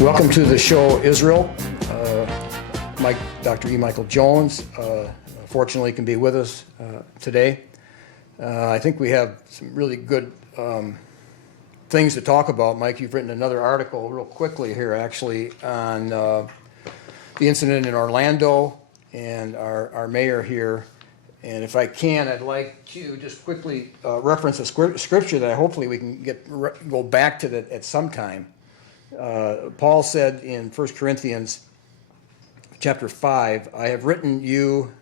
Welcome to the show, Israel. Dr. E. Michael Jones, fortunately can be with us today. I think we have some really good things to talk about. Mike, you've written another article real quickly here, actually, on the incident in Orlando and our mayor here. And if I can, I'd like to just quickly reference a scripture that hopefully we can go back to that at some time. Paul said in 1 Corinthians chapter 5, I have written you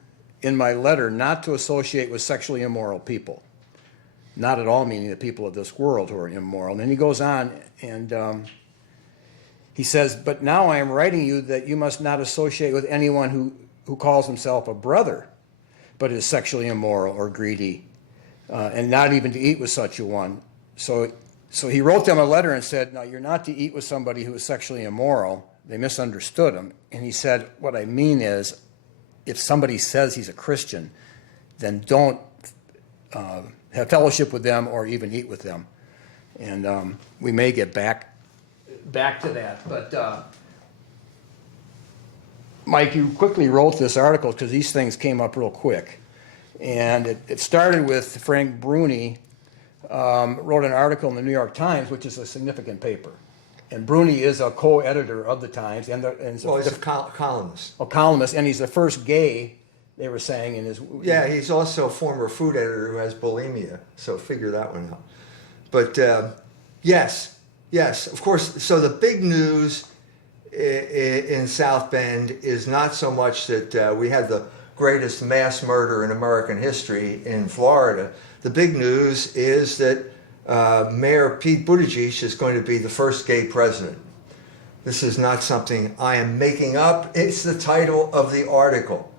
in my letter not to associate with sexually immoral people. Not at all meaning the people of this world who are immoral. And then he goes on and he says, but now I am writing you that you must not associate with anyone who calls himself a brother, but is sexually immoral or greedy, and not even to eat with such a one. So he wrote them a letter and said, no, you're not to eat with somebody who is sexually immoral. They misunderstood him. And he said, what I mean is, if somebody says he's a Christian, then don't have fellowship with them or even eat with them. And we may get back to that. But Mike, you quickly wrote this article because these things came up real quick. And it started with Frank Bruni, wrote an article in the New York Times, which is a significant paper. And Bruni is a co-editor of the Times. And he's a columnist. A columnist, and he's the first gay, they were saying, in his... Yeah, he's also a former food editor who has bulimia, so figure that one out. But yes, of course, so the big news in South Bend is not so much that we had the greatest mass murder in American history in Florida. The big news is that Mayor Pete Buttigieg is going to be the first gay president. This is not something I am making up. It's the title of the article.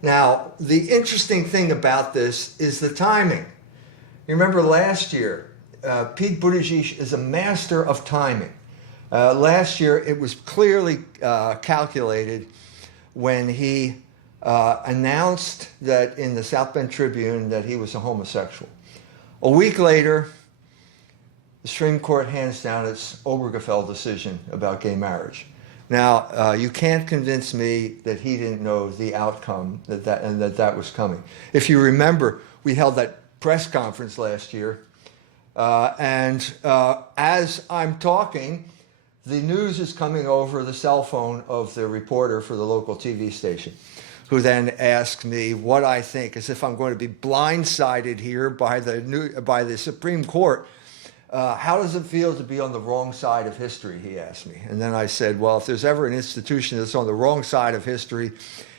Now, the interesting thing about this is the timing. You remember last year, Pete Buttigieg is a master of timing. Last year, it was clearly calculated when he announced that in the South Bend Tribune that he was a homosexual. A week later, the Supreme Court hands down its Obergefell decision about gay marriage. Now, you can't convince me that he didn't know the outcome that was coming. If you remember, we held that press conference last year, and as I'm talking, the news is coming over the cell phone of the reporter for the local TV station, who then asked me what I think, as if I'm going to be blindsided here by the Supreme Court. How does it feel to be on the wrong side of history, he asked me. And then I said, well, if there's ever an institution that's on the wrong side of history,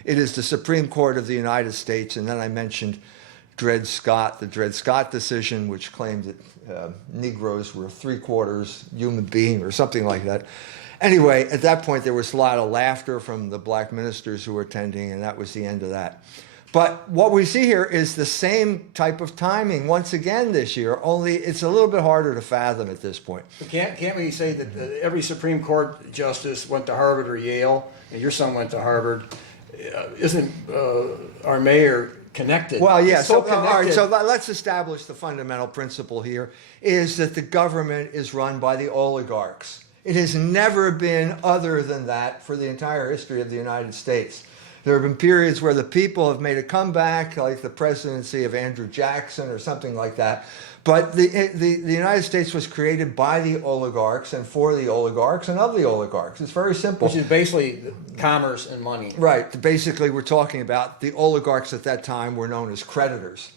it is the Supreme Court of the United States. And then I mentioned Dred Scott, the Dred Scott decision, which claimed that Negroes were 3/4 human being or something like that. Anyway, at that point, there was a lot of laughter from the black ministers who were attending, and that was the end of that. But what we see here is the same type of timing once again this year, only it's a little bit harder to fathom at this point. But can't we say that every Supreme Court justice went to Harvard or Yale, and your son went to Harvard? Isn't our mayor connected? Well, yeah. So, all right, so let's establish the fundamental principle here is that the government is run by the oligarchs. It has never been other than that for the entire history of the United States. There have been periods where the people have made a comeback, like the presidency of Andrew Jackson or something like that. But the United States was created by the oligarchs and for the oligarchs and of the oligarchs. It's very simple. Which is basically commerce and money. Right. Basically, we're talking about the oligarchs at that time were known as creditors.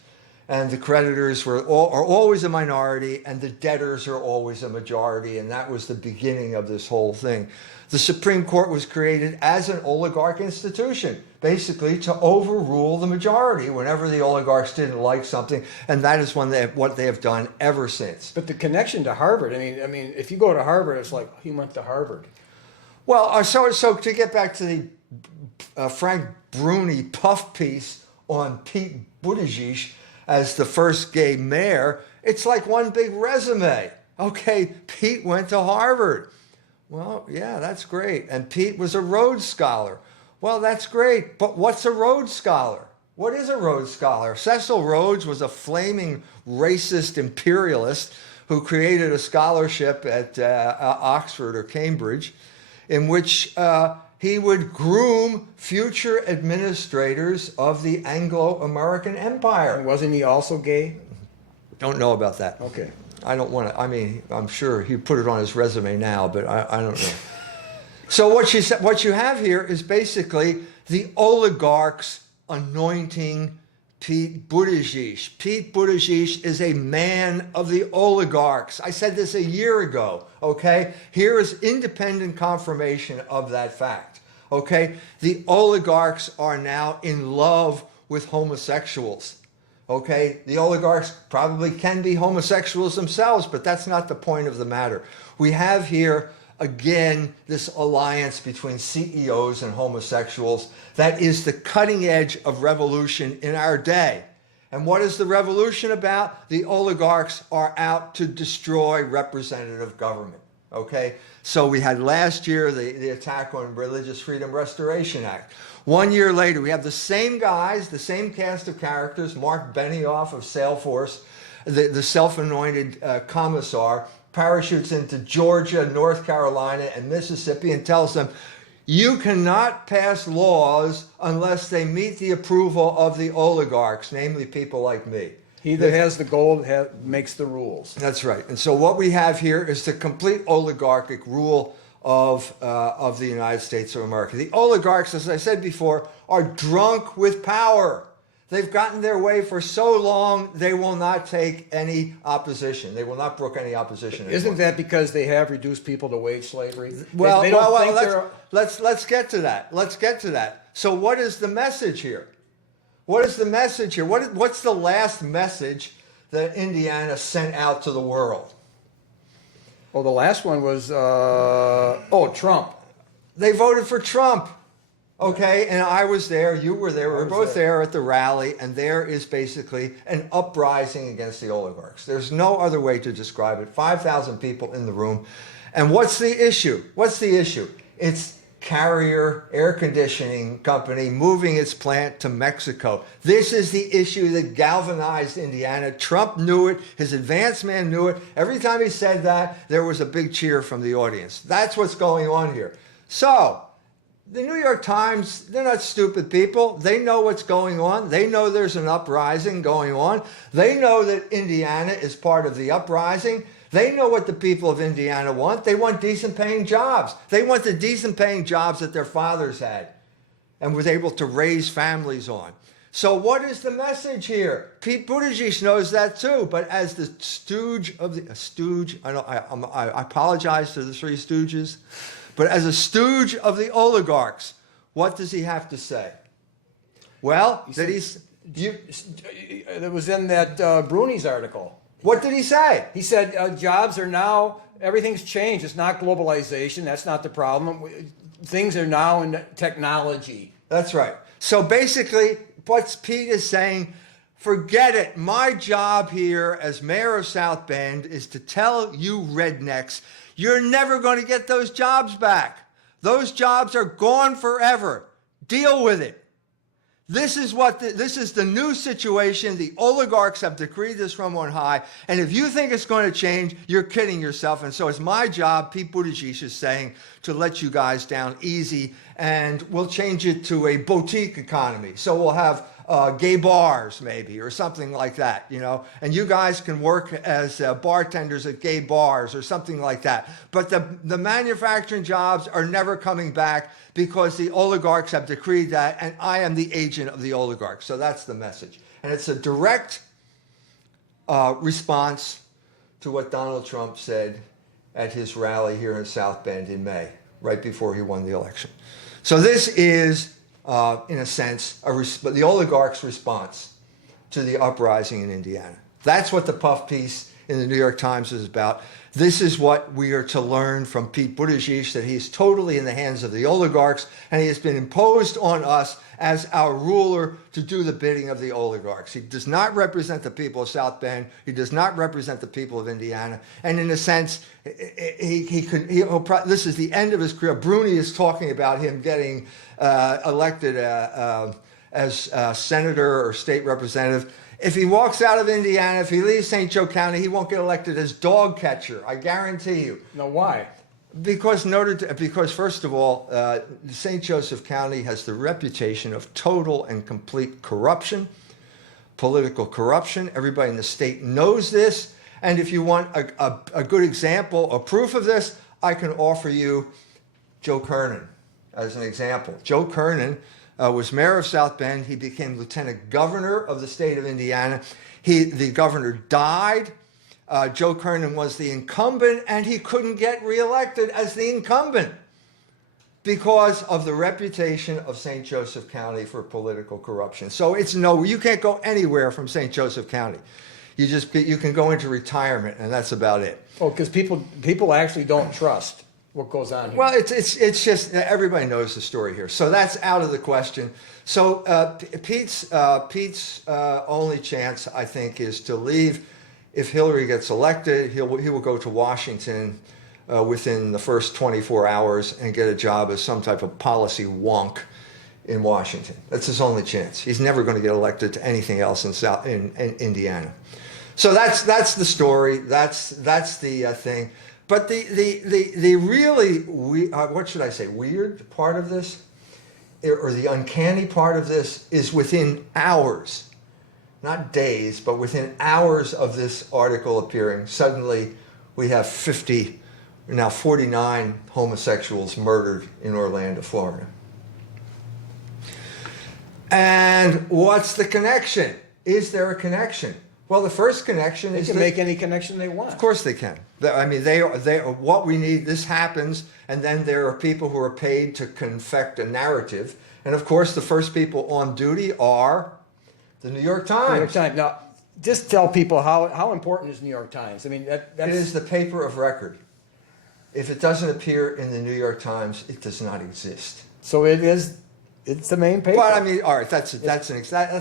And the creditors are always a minority, and the debtors are always a majority, and that was the beginning of this whole thing. The Supreme Court was created as an oligarch institution, basically to overrule the majority whenever the oligarchs didn't like something, and that is what they have done ever since. But the connection to Harvard, I mean, if you go to Harvard, it's like he went to Harvard. Well, so to get back to the Frank Bruni puff piece on Pete Buttigieg as the first gay mayor, it's like one big resume. Okay, Pete went to Harvard. Well, yeah, that's great. And Pete was a Rhodes Scholar. Well, that's great. But what's a Rhodes Scholar? What is a Rhodes Scholar? Cecil Rhodes was a flaming racist imperialist who created a scholarship at Oxford or Cambridge. in which he would groom future administrators of the Anglo-American Empire. Wasn't he also gay? Don't know about that. Okay. I don't want to, I mean, I'm sure he put it on his resume now, but I don't know. So what you have here is basically the oligarchs anointing Pete Buttigieg. Pete Buttigieg is a man of the oligarchs. I said this a year ago, okay? Here is independent confirmation of that fact, okay? The oligarchs are now in love with homosexuals, okay? The oligarchs probably can be homosexuals themselves, but that's not the point of the matter. We have here, again, this alliance between CEOs and homosexuals that is the cutting edge of revolution in our day. And what is the revolution about? The oligarchs are out to destroy representative government, okay? So we had last year the attack on Religious Freedom Restoration Act. 1 year later, we have the same guys, the same cast of characters, Mark Benioff of Salesforce, the self-anointed commissar, parachutes into Georgia, North Carolina, and Mississippi and tells them, you cannot pass laws unless they meet the approval of the oligarchs, namely people like me. He that has the gold makes the rules. That's right. And so what we have here is the complete oligarchic rule of the United States of America. The oligarchs, as I said before, are drunk with power. They've gotten their way for so long, they will not take any opposition. They will not brook any opposition anymore. Isn't that because they have reduced people to wage slavery? Well, They don't think let's get to that. Let's get to that. So what is the message here? What is the message here? What's the last message that Indiana sent out to the world? Well, the last one was, Trump. They voted for Trump. Okay, and I was there, you were there, we were both there at the rally, and there is basically an uprising against the oligarchs. There's no other way to describe it. 5,000 people in the room. And what's the issue? What's the issue? It's Carrier Air Conditioning Company moving its plant to Mexico. This is the issue that galvanized Indiana. Trump knew it. His advance man knew it. Every time he said that, there was a big cheer from the audience. That's what's going on here. So, the New York Times, they're not stupid people. They know what's going on. They know there's an uprising going on. They know that Indiana is part of the uprising. They know what the people of Indiana want. They want decent paying jobs. They want the decent paying jobs that their fathers had and was able to raise families on. So what is the message here? Pete Buttigieg knows that too, but as the stooge of the, I apologize to the three stooges, but as a stooge of the oligarchs, what does he have to say? Well, it was in that Bruni's article. What did he say? He said jobs are now, everything's changed. It's not globalization. That's not the problem. Things are now in technology. That's right. So basically, what Pete is saying, forget it. My job here as mayor of South Bend is to tell you rednecks, you're never going to get those jobs back. Those jobs are gone forever. Deal with it. This is the new situation. The oligarchs have decreed this from on high. And if you think it's going to change, you're kidding yourself. And so it's my job, Pete Buttigieg is saying, to let you guys down easy. And we'll change it to a boutique economy. So we'll have gay bars maybe, or something like that, you know, and you guys can work as bartenders at gay bars or something like that. But the manufacturing jobs are never coming back because the oligarchs have decreed that, and I am the agent of the oligarchs. So that's the message. And it's a direct response to what Donald Trump said at his rally here in South Bend in May, right before he won the election. So this is, in a sense, the oligarchs' response to the uprising in Indiana. That's what the puff piece in the New York Times is about. This is what we are to learn from Pete Buttigieg, that he is totally in the hands of the oligarchs, and he has been imposed on us as our ruler to do the bidding of the oligarchs. He does not represent the people of South Bend. He does not represent the people of Indiana. And in a sense, this is the end of his career. Bruni is talking about him getting elected as senator or state representative. If he walks out of Indiana, if he leaves St. Joe County, he won't get elected as dog catcher. I guarantee you. No, why? Because first of all, St. Joseph County has the reputation of total and complete corruption, political corruption. Everybody in the state knows this. And if you want a good example or proof of this, I can offer you Joe Kernan as an example. Joe Kernan was mayor of South Bend. He became lieutenant governor of the state of Indiana. The governor died. Joe Kernan was the incumbent, and he couldn't get reelected as the incumbent because of the reputation of St. Joseph County for political corruption. So you can't go anywhere from St. Joseph County. You can go into retirement, and that's about it. Oh, because people actually don't trust what goes on here. Well, it's just everybody knows the story here, so that's out of the question. So Pete's only chance, I think, is to leave. If Hillary gets elected, he will go to Washington within the first 24 hours and get a job as some type of policy wonk in Washington. That's his only chance. He's never going to get elected to anything else in Indiana. So that's the story. That's the thing. But the really what should I say, weird part of this, or the uncanny part of this, is within hours, not days, but within hours of this article appearing, suddenly we have 49 homosexuals murdered in Orlando, Florida. And what's the connection? Is there a connection? Well, the first connection is they can make any connection they want. Of course they can. I mean, they are what we need. This happens, and then there are people who are paid to confect a narrative. And of course, the first people on duty are the New York Times. New York Times. Now, just tell people how important is New York Times. I mean, that's... It is the paper of record. If it doesn't appear in the New York Times, it does not exist. So it's the main paper. Well, I mean, all right,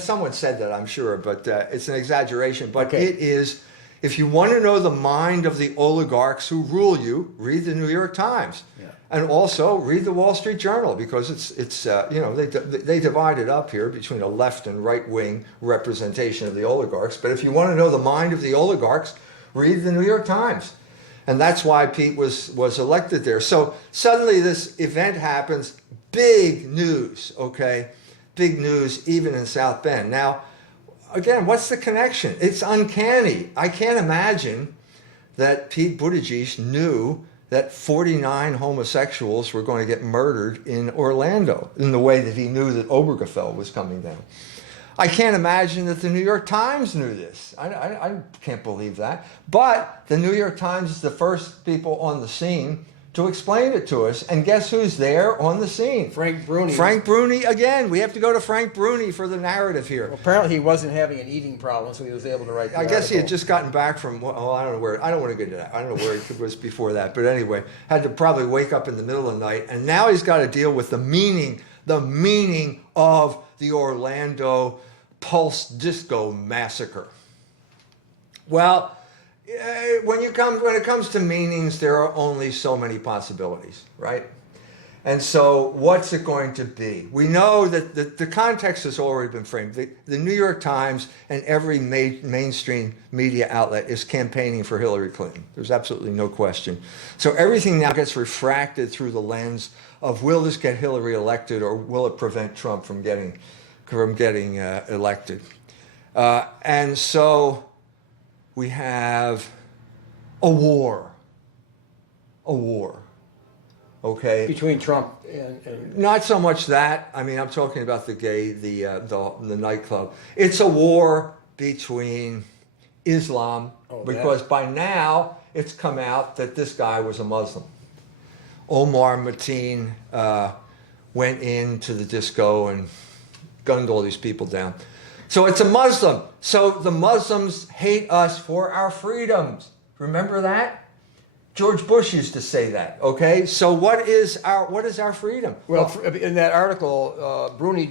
someone said that, I'm sure, but it's an exaggeration. But okay. It is, if you want to know the mind of the oligarchs who rule you, read the New York Times. Yeah. And also read the Wall Street Journal, because they divide it up here between a left and right wing representation of the oligarchs. But if you want to know the mind of the oligarchs, read the New York Times. And that's why Pete was elected there. So suddenly this event happens, big news, okay? Big news even in South Bend. Now, again, what's the connection? It's uncanny. I can't imagine that Pete Buttigieg knew that 49 homosexuals were going to get murdered in Orlando in the way that he knew that Obergefell was coming down. I can't imagine that the New York Times knew this. I can't believe that. But the New York Times is the first people on the scene to explain it to us. And guess who's there on the scene? Frank Bruni. Frank Bruni again. We have to go to Frank Bruni for the narrative here. Well, apparently he wasn't having an eating problem, so he was able to write the I guess he had article. just gotten back from, I don't know where, I don't want to get into that. I don't know where it was before that. But anyway, had to probably wake up in the middle of the night. And now he's got to deal with the meaning of the Orlando Pulse Disco Massacre. Well, when it comes to meanings, there are only so many possibilities, right? And so what's it going to be? We know that the context has already been framed. The New York Times and every mainstream media outlet is campaigning for Hillary Clinton. There's absolutely no question. So everything now gets refracted through the lens of, will this get Hillary elected, or will it prevent Trump from getting elected? And so we have a war. Okay. Between Trump and Not so much that. I mean, I'm talking about the nightclub. It's a war between Islam, because by now it's come out that this guy was a Muslim. Omar Mateen went into the disco and gunned all these people down. So it's a Muslim. So the Muslims hate us for our freedoms. Remember that? George Bush used to say that. Okay. So what is our freedom? well, in that article, Bruni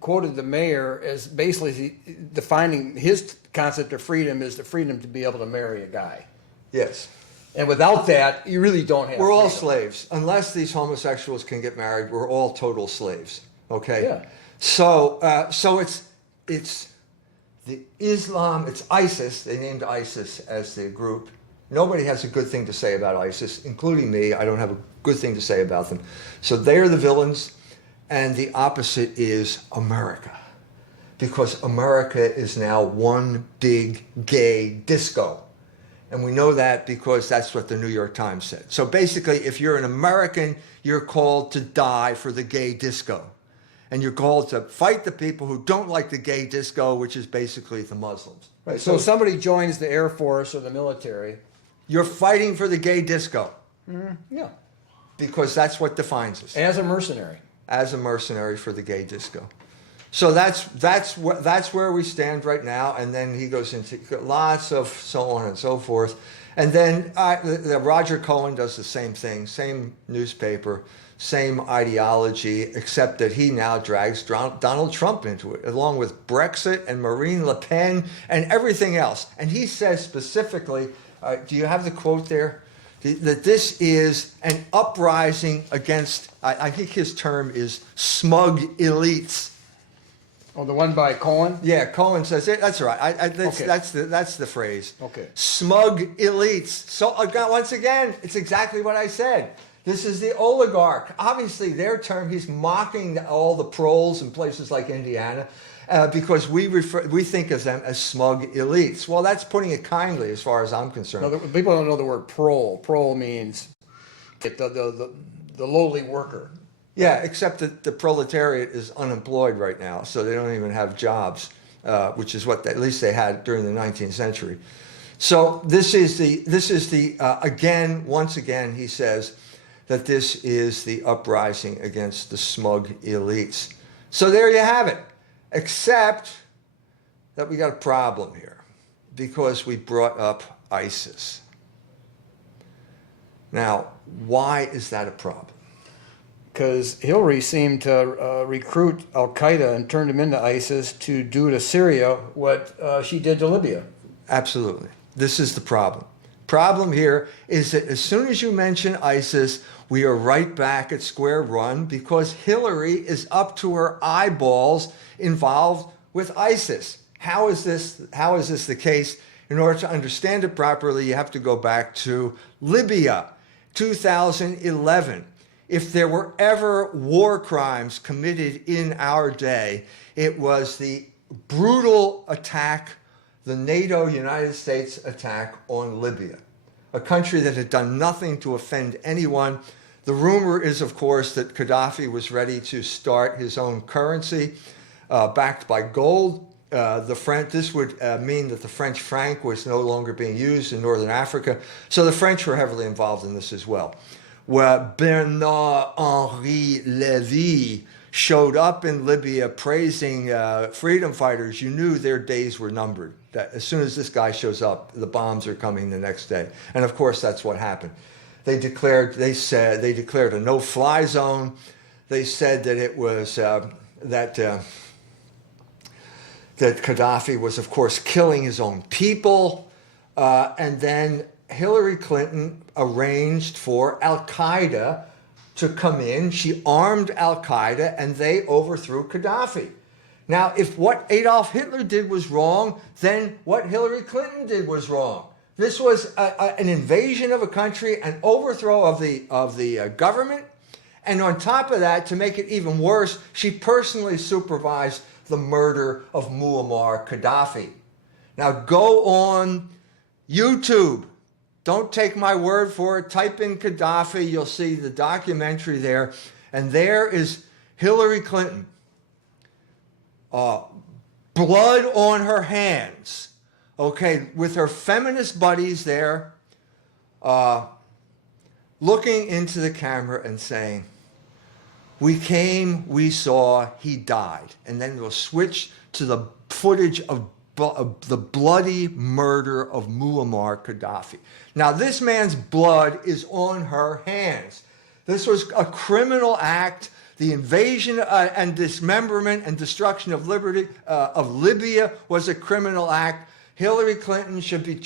quoted the mayor as basically defining his concept of freedom as the freedom to be able to marry a guy. Yes. And without that, you really don't have. We're all freedom. slaves. Unless these homosexuals can get married, we're all total slaves. Okay. Yeah. So it's the Islam. It's ISIS. They named ISIS as the group. Nobody has a good thing to say about ISIS, including me. I don't have a good thing to say about them. So they're the villains, and the opposite is America. Because America is now one big gay disco. And we know that because that's what the New York Times said. So basically, if you're an American, you're called to die for the gay disco. And you're called to fight the people who don't like the gay disco, which is basically the Muslims. Right. So if somebody joins the Air Force or the military, you're fighting for the gay disco. yeah, Because that's what defines us. as a mercenary. As a mercenary for the gay disco. So that's where we stand right now. And then he goes into lots of so on and so forth. And then Roger Cohen does the same thing, same newspaper, same ideology, except that he now drags Donald Trump into it, along with Brexit and Marine Le Pen and everything else. And he says specifically, do you have the quote there? That this is an uprising against, I think his term is smug elites. Oh, the one by Cohen? Yeah, Cohen says it. That's right. Okay. That's the phrase. Okay. Smug elites. So once again, it's exactly what I said. This is the oligarch. Obviously, their term. He's mocking all the proles in places like Indiana because we think of them as smug elites. Well, that's putting it kindly, as far as I'm concerned. No, people don't know the word prole. Prole means the lowly worker. Yeah, except that the proletariat is unemployed right now, so they don't even have jobs, which is what at least they had during the 19th century. So this is the once again, he says that this is the uprising against the smug elites. So there you have it, except that we got a problem here because we brought up ISIS. Now, why is that a problem? Because Hillary seemed to recruit Al-Qaeda and turned them into ISIS to do to Syria what she did to Libya. Absolutely. This is the problem. Problem here is that as soon as you mention ISIS, we are right back at square one because Hillary is up to her eyeballs involved with ISIS. How is this the case? In order to understand it properly, you have to go back to Libya, 2011. If there were ever war crimes committed in our day, it was the brutal attack, the NATO United States attack on Libya, a country that had done nothing to offend anyone. The rumor is, of course, that Qaddafi was ready to start his own currency backed by gold. This would mean that the French franc was no longer being used in Northern Africa. So the French were heavily involved in this as well. Where Bernard-Henri Lévy showed up in Libya praising freedom fighters, you knew their days were numbered. That as soon as this guy shows up, the bombs are coming the next day. And of course, that's what happened. They declared a no-fly zone. They said that it was that Qaddafi was, of course, killing his own people, and then Hillary Clinton arranged for Al-Qaeda to come in. She armed Al-Qaeda and they overthrew Qaddafi. Now, if what Adolf Hitler did was wrong, then what Hillary Clinton did was wrong. This was an invasion of a country, an overthrow of the government. And on top of that, to make it even worse, she personally supervised the murder of Muammar Gaddafi. Now go on YouTube. Don't take my word for it. Type in Gaddafi. You'll see the documentary there. And there is Hillary Clinton. Blood on her hands. Okay, with her feminist buddies there. Looking into the camera and saying, we came, we saw, he died. And then we'll switch to the footage of the bloody murder of Muammar Gaddafi. Now, this man's blood is on her hands. This was a criminal act. The invasion and dismemberment and destruction of Libya was a criminal act. Hillary Clinton should be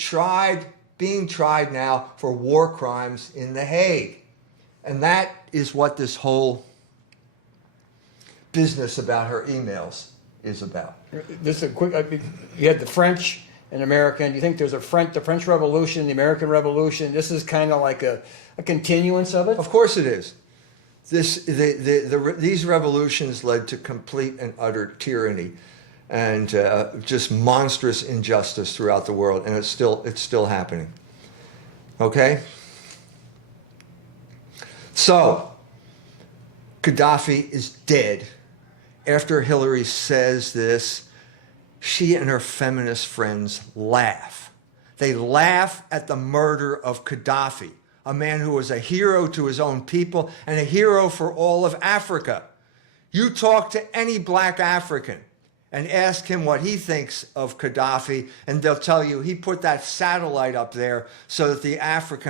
being tried now for war crimes in The Hague. And that is what this whole business about her emails is about. This is a quick. You had the French in America? And do you think there's the French Revolution, the American Revolution? This is kind of like a continuance of it? Of course it is. These revolutions led to complete and utter tyranny and just monstrous injustice throughout the world, and it's still happening. Okay? So, Qaddafi is dead. After Hillary says this, she and her feminist friends laugh. They laugh at the murder of Qaddafi, a man who was a hero to his own people and a hero for all of Africa. You talk to any black African and ask him what he thinks of Qaddafi, and they'll tell you he put that satellite up there so that the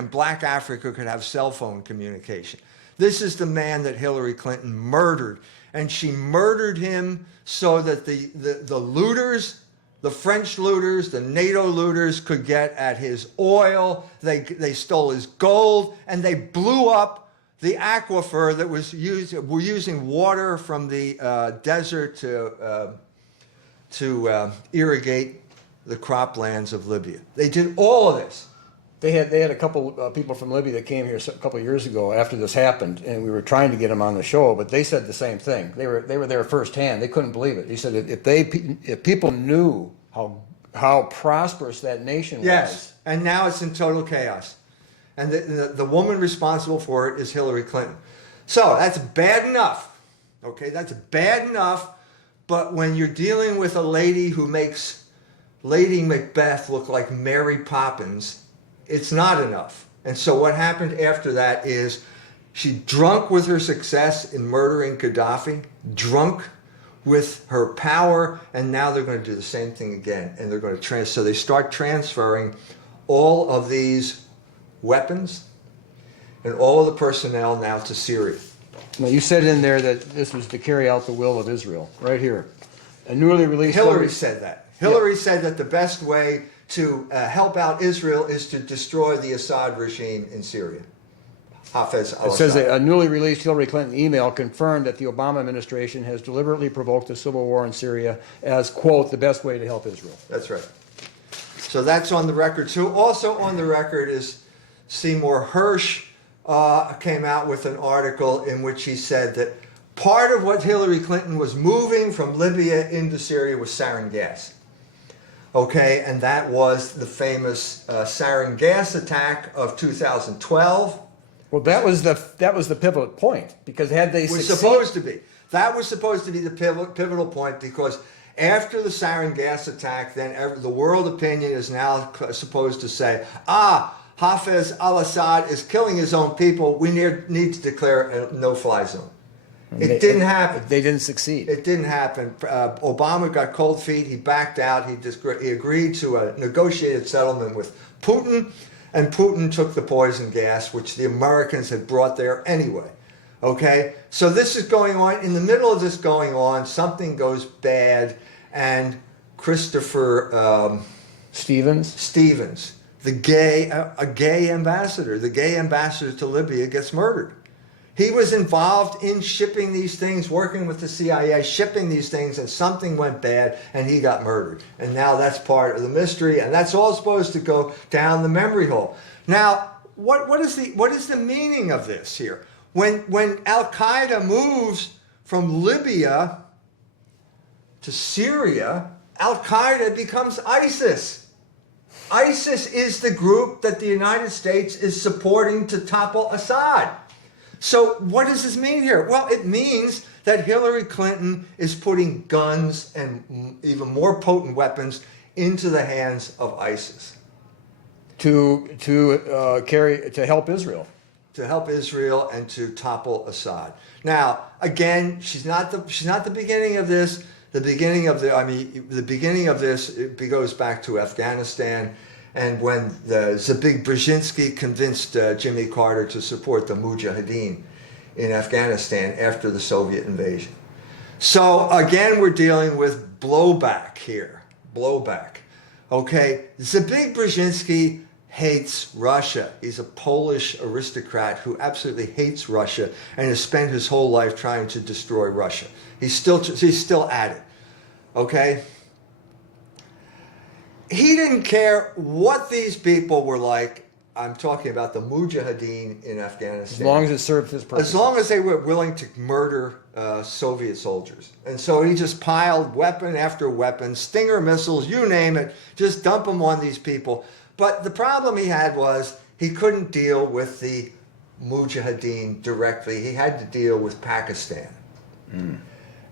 black Africa could have cell phone communication. This is the man that Hillary Clinton murdered, and she murdered him so that the looters, the French looters, the NATO looters could get at his oil. They stole his gold, and they blew up the aquifer that was used. We're using water from the desert to irrigate the croplands of Libya. They did all of this. They had a couple people from Libya that came here a couple of years ago after this happened, and we were trying to get them on the show, but they said the same thing. They were there firsthand. They couldn't believe it. He said if people knew how prosperous that nation was. Yes, and now it's in total chaos. And the woman responsible for it is Hillary Clinton. So that's bad enough. Okay, that's bad enough. But when you're dealing with a lady who makes Lady Macbeth look like Mary Poppins, it's not enough. And so what happened after that is she drunk with her success in murdering Qaddafi, drunk with her power, and now they're going to do the same thing again. And they're going to so they start transferring all of these weapons and all of the personnel now to Syria. Now, you said in there that this was to carry out the will of Israel, right here. A newly released... Hillary said that. Hillary said that the best way to help out Israel is to destroy the Assad regime in Syria. Hafez al-Assad. It says a newly released Hillary Clinton email confirmed that the Obama administration has deliberately provoked a civil war in Syria as, quote, the best way to help Israel. That's right. So that's on the record. So also on the record is Seymour Hersh came out with an article in which he said that part of what Hillary Clinton was moving from Libya into Syria was sarin gas. Okay, and that was the famous sarin gas attack of 2012. Well, that was the pivotal point, because had they was supposed to be. That was supposed to be the pivotal point, because after the sarin gas attack, then the world opinion is now supposed to say, Hafez al-Assad is killing his own people. We need to declare a no-fly zone. It didn't happen. They didn't succeed. It didn't happen. Obama got cold feet. He backed out. He agreed to a negotiated settlement with Putin, and Putin took the poison gas, which the Americans had brought there anyway. Okay? So this is going on. In the middle of this going on, something goes bad, and Christopher Stevens, a gay ambassador to Libya, gets murdered. He was involved in shipping these things, working with the CIA, shipping these things, and something went bad, and he got murdered. And now that's part of the mystery, and that's all supposed to go down the memory hole. Now, what is the meaning of this here? When Al-Qaeda moves from Libya to Syria, Al-Qaeda becomes ISIS. ISIS is the group that the United States is supporting to topple Assad. So what does this mean here? Well, it means that Hillary Clinton is putting guns and even more potent weapons into the hands of ISIS to help Israel. To help Israel and to topple Assad. Now, again, she's not the beginning of this. The beginning of this, it goes back to Afghanistan, and when Zabig Brzezinski convinced Jimmy Carter to support the Mujahideen in Afghanistan after the Soviet invasion. So again, we're dealing with blowback here. Blowback. Okay, Zabig Brzezinski hates Russia. He's a Polish aristocrat who absolutely hates Russia and has spent his whole life trying to destroy Russia. He's still at it. Okay? he didn't care what these people were like. I'm talking about the Mujahideen in Afghanistan. As long as it served his purpose. As long as they were willing to murder Soviet soldiers. And so he just piled weapon after weapon, Stinger missiles, you name it, just dump them on these people. But the problem he had was he couldn't deal with the Mujahideen directly. He had to deal with Pakistan.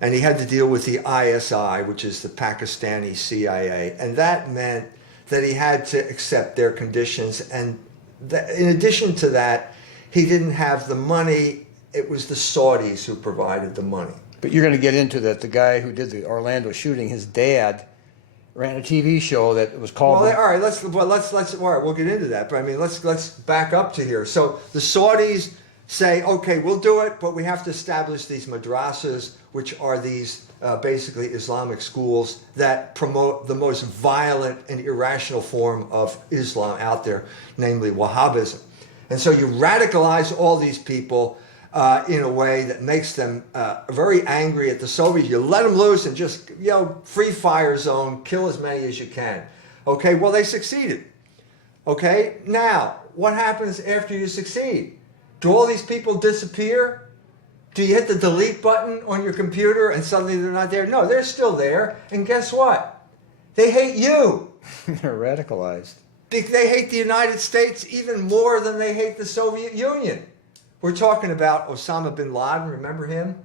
And he had to deal with the ISI, which is the Pakistani CIA. And that meant that he had to accept their conditions. And in addition to that, he didn't have the money. It was the Saudis who provided the money. But you're going to get into that. The guy who did the Orlando shooting, his dad ran a TV show that was called. Well, all right, let's all right, we'll get into that. But I mean, let's back up to here. So the Saudis say, okay, we'll do it, but we have to establish these madrasas, which are these basically Islamic schools that promote the most violent and irrational form of Islam out there, namely Wahhabism. And so you radicalize all these people in a way that makes them very angry at the Soviets. You let them loose and just, free fire zone, kill as many as you can. Okay, well, they succeeded. Okay, now, what happens after you succeed? Do all these people disappear? Do you hit the delete button on your computer and suddenly they're not there? No, they're still there. And guess what? They hate you. They're radicalized. They hate the United States even more than they hate the Soviet Union. We're talking about Osama bin Laden, remember him?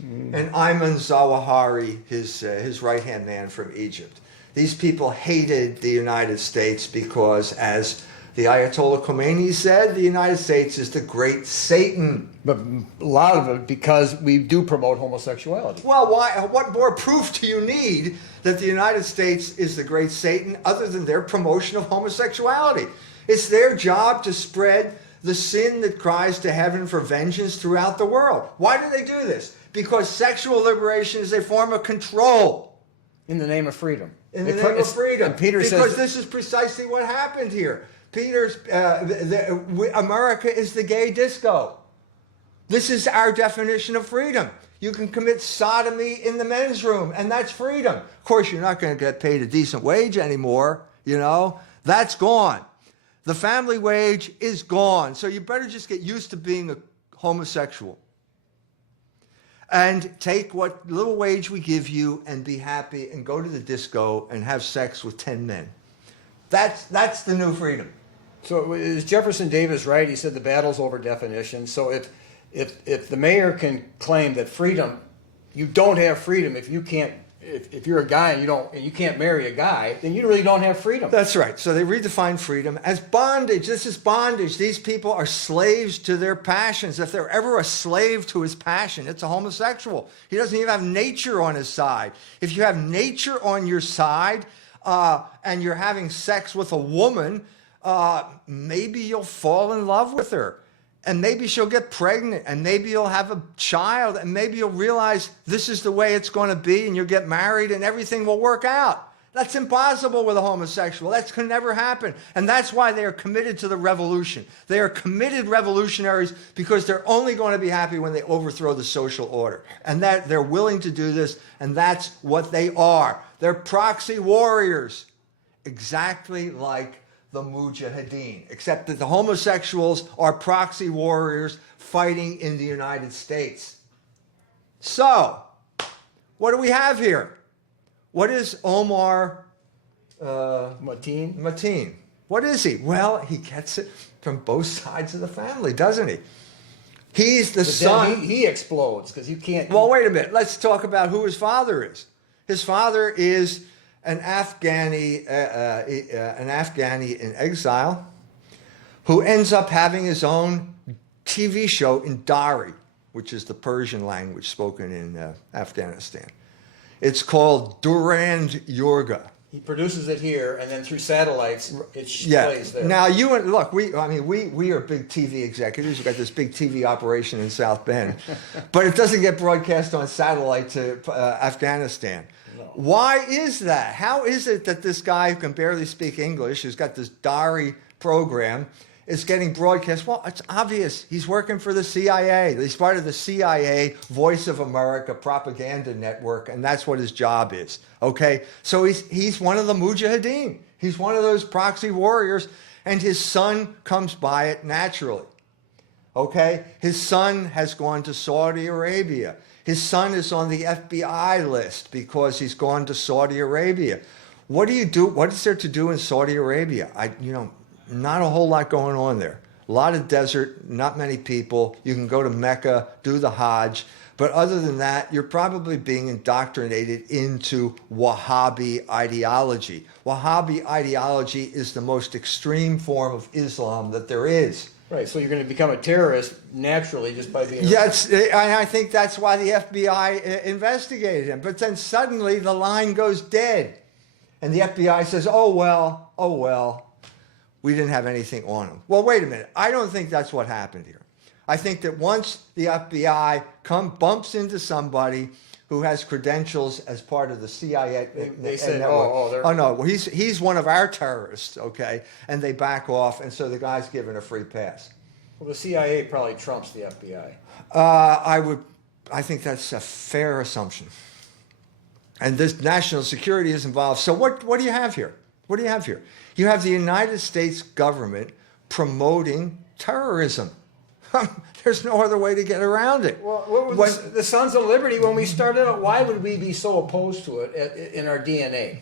And Ayman Zawahiri, his right-hand man from Egypt. These people hated the United States because, as the Ayatollah Khomeini said, the United States is the great Satan. But a lot of it because we do promote homosexuality. Well, why? What more proof do you need that the United States is the great Satan other than their promotion of homosexuality? It's their job to spread the sin that cries to heaven for vengeance throughout the world. Why do they do this? Because sexual liberation is a form of control. In the name of freedom. In the name of freedom. Because this is precisely what happened here. America is the gay disco. This is our definition of freedom. You can commit sodomy in the men's room, and that's freedom. Of course, you're not going to get paid a decent wage anymore, That's gone. The family wage is gone. So you better just get used to being a homosexual. And take what little wage we give you and be happy and go to the disco and have sex with 10 men. That's the new freedom. So is Jefferson Davis right? He said the battle's over definition. So if the mayor can claim that freedom, you don't have freedom if you can't, if you're a guy and you can't marry a guy, then you really don't have freedom. That's right. So they redefine freedom as bondage. This is bondage. These people are slaves to their passions. If they're ever a slave to his passion, it's a homosexual. He doesn't even have nature on his side. If you have nature on your side and you're having sex with a woman, maybe you'll fall in love with her. And maybe she'll get pregnant, and maybe you'll have a child, and maybe you'll realize this is the way it's going to be, and you'll get married, and everything will work out. That's impossible with a homosexual. That can never happen. And that's why they are committed to the revolution. They are committed revolutionaries because they're only going to be happy when they overthrow the social order. And that they're willing to do this, and that's what they are. They're proxy warriors, exactly like the Mujahideen, except that the homosexuals are proxy warriors fighting in the United States. So, what do we have here? What is Omar Mateen? What is he? Well, he gets it from both sides of the family, doesn't he? He's the son. He explodes because you can't. Well, wait a minute. Let's talk about who his father is. His father is an Afghani in exile who ends up having his own TV show in Dari, which is the Persian language spoken in Afghanistan. It's called Durand Yorga. He produces it here, and then through satellites, it plays there. Now we are big TV executives. We've got this big TV operation in South Bend, but it doesn't get broadcast on satellite to Afghanistan. No. Why is that? How is it that this guy who can barely speak English, who's got this Dari program, is getting broadcast. Well, it's obvious. He's working for the CIA. He's part of the CIA Voice of America propaganda network, and that's what his job is. Okay? So he's one of the mujahideen. He's one of those proxy warriors, and his son comes by it naturally. Okay? His son has gone to Saudi Arabia. His son is on the FBI list because he's gone to Saudi Arabia. What do you do? What is there to do in Saudi Arabia? Not a whole lot going on there. A lot of desert, not many people. You can go to Mecca, do the Hajj. But other than that, you're probably being indoctrinated into Wahhabi ideology. Wahhabi ideology is the most extreme form of Islam that there is. Right, so you're going to become a terrorist naturally just by being... Yes, I think that's why the FBI investigated him. But then suddenly the line goes dead. And the FBI says, oh, well, we didn't have anything on him. Well, wait a minute. I don't think that's what happened here. I think that once the FBI bumps into somebody who has credentials as part of the CIA, they said, oh no, well, he's one of our terrorists, okay, and they back off, and so the guy's given a free pass. Well, the CIA probably trumps the FBI. I think that's a fair assumption. And this national security is involved. So what do you have here? What do you have here? You have the United States government promoting terrorism. There's no other way to get around it. Well, the Sons of Liberty, when we started out, why would we be so opposed to it in our DNA?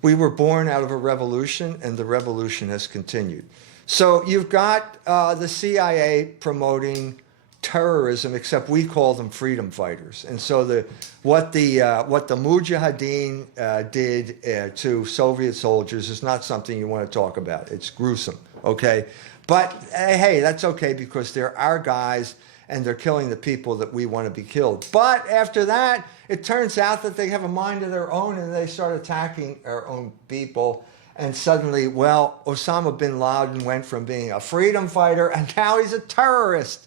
We were born out of a revolution, and the revolution has continued. So you've got the CIA promoting terrorism, except we call them freedom fighters. And so what the Mujahideen did to Soviet soldiers is not something you want to talk about. It's gruesome, okay? But hey, that's okay because they're our guys and they're killing the people that we want to be killed. But after that, it turns out that they have a mind of their own and they start attacking our own people. And suddenly, well, Osama bin Laden went from being a freedom fighter and now he's a terrorist.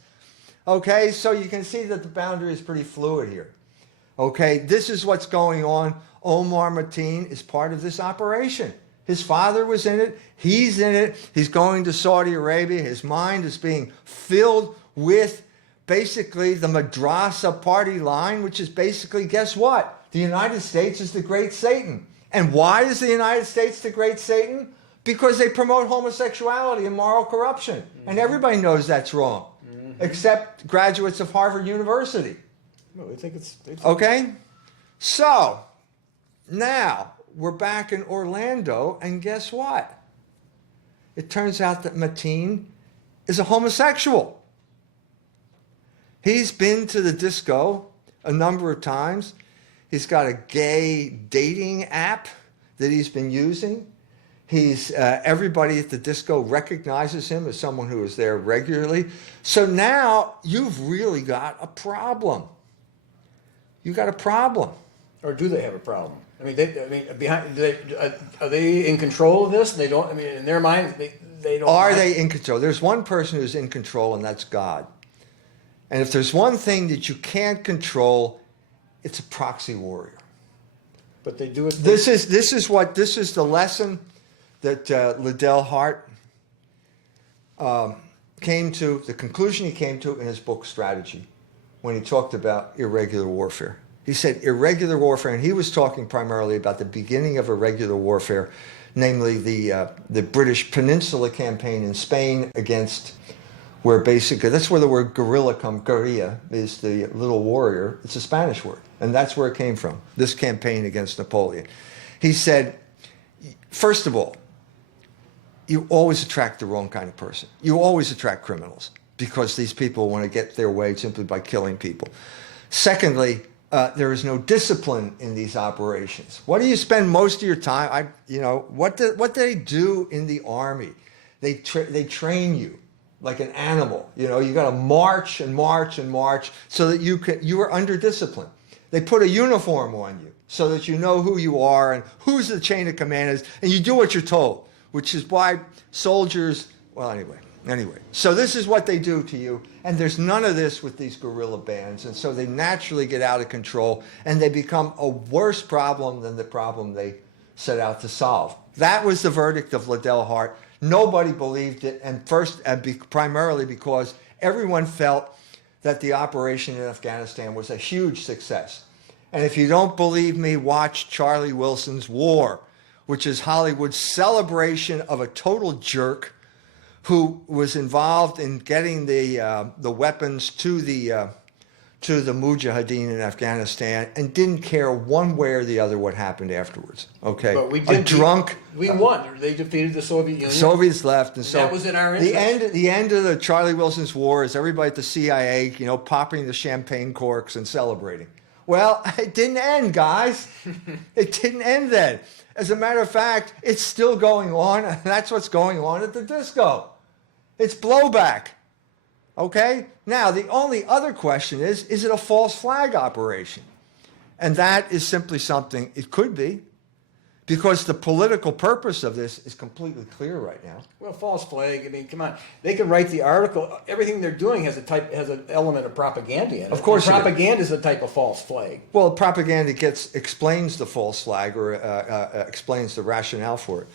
Okay, so you can see that the boundary is pretty fluid here. Okay, this is what's going on. Omar Mateen is part of this operation. His father was in it. He's in it. He's going to Saudi Arabia. His mind is being filled with basically the Madrasa party line, which is basically, guess what? The United States is the great Satan. And why is the United States the great Satan? Because they promote homosexuality and moral corruption. Mm-hmm. And everybody knows that's wrong, except graduates of Harvard University. No, they think it's... Okay? So, now... we're back in Orlando, and guess what? It turns out that Mateen is a homosexual. He's been to the disco a number of times. He's got a gay dating app that he's been using. Everybody at the disco recognizes him as someone who is there regularly. So now you've really got a problem. You've got a problem. Or do they have a problem? Are they in control of this? They don't. I mean, in their mind, they don't. Are they in control? There's one person who's in control, and that's God. And if there's one thing that you can't control, it's a proxy warrior. But they do it. This is the lesson that Liddell Hart came to. The conclusion he came to in his book Strategy, when he talked about irregular warfare. He said irregular warfare, and he was talking primarily about the beginning of irregular warfare, namely the British Peninsula campaign in Spain against, where basically, that's where the word guerrilla comes. Guerrilla is the little warrior. It's a Spanish word, and that's where it came from, this campaign against Napoleon. He said, first of all, you always attract the wrong kind of person. You always attract criminals because these people want to get their way simply by killing people. Secondly, there is no discipline in these operations. What do you spend most of your time? What do they do in the army? They train you like an animal. You got to march and march and march so that you are under discipline. They put a uniform on you so that you know who you are and who's the chain of command is, and you do what you're told, which is why soldiers. Well, anyway. So this is what they do to you, and there's none of this with these guerrilla bands, and so they naturally get out of control, and they become a worse problem than the problem they set out to solve. That was the verdict of Liddell Hart. Nobody believed it, and primarily because everyone felt that the operation in Afghanistan was a huge success. And if you don't believe me, watch Charlie Wilson's War, which is Hollywood's celebration of a total jerk who was involved in getting the weapons to the Mujahideen in Afghanistan and didn't care one way or the other what happened afterwards. Okay, But we did. We won. They defeated the Soviet Union. Soviets left, and so that was in our interest. The end of the Charlie Wilson's War is everybody at the CIA, popping the champagne corks and celebrating. Well, it didn't end, guys. It didn't end then. As a matter of fact, it's still going on, and that's what's going on at the disco. It's blowback. Okay? Now, the only other question is it a false flag operation? And that is simply something, it could be, because the political purpose of this is completely clear right now. Well, false flag, I mean, come on. They can write the article. Everything they're doing has an element of propaganda in it. Of course, propaganda is a type of false flag. Well, propaganda explains the false flag or explains the rationale for it.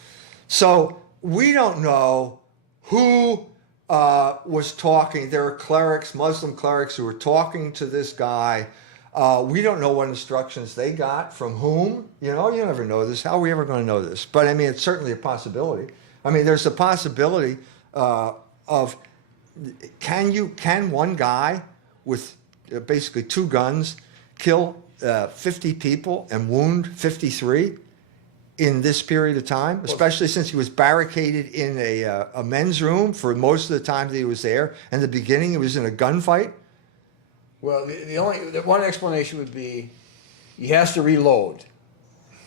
So we don't know who was talking. There are clerics, Muslim clerics, who were talking to this guy. We don't know what instructions they got from whom. You never know this. How are we ever going to know this? But I mean, it's certainly a possibility. I mean, there's a possibility of can one guy with basically two guns kill 50 people and wound 53 in this period of time, especially since he was barricaded in a men's room for most of the time that he was there. In the beginning, he was in a gunfight. Well, the one explanation would be he has to reload.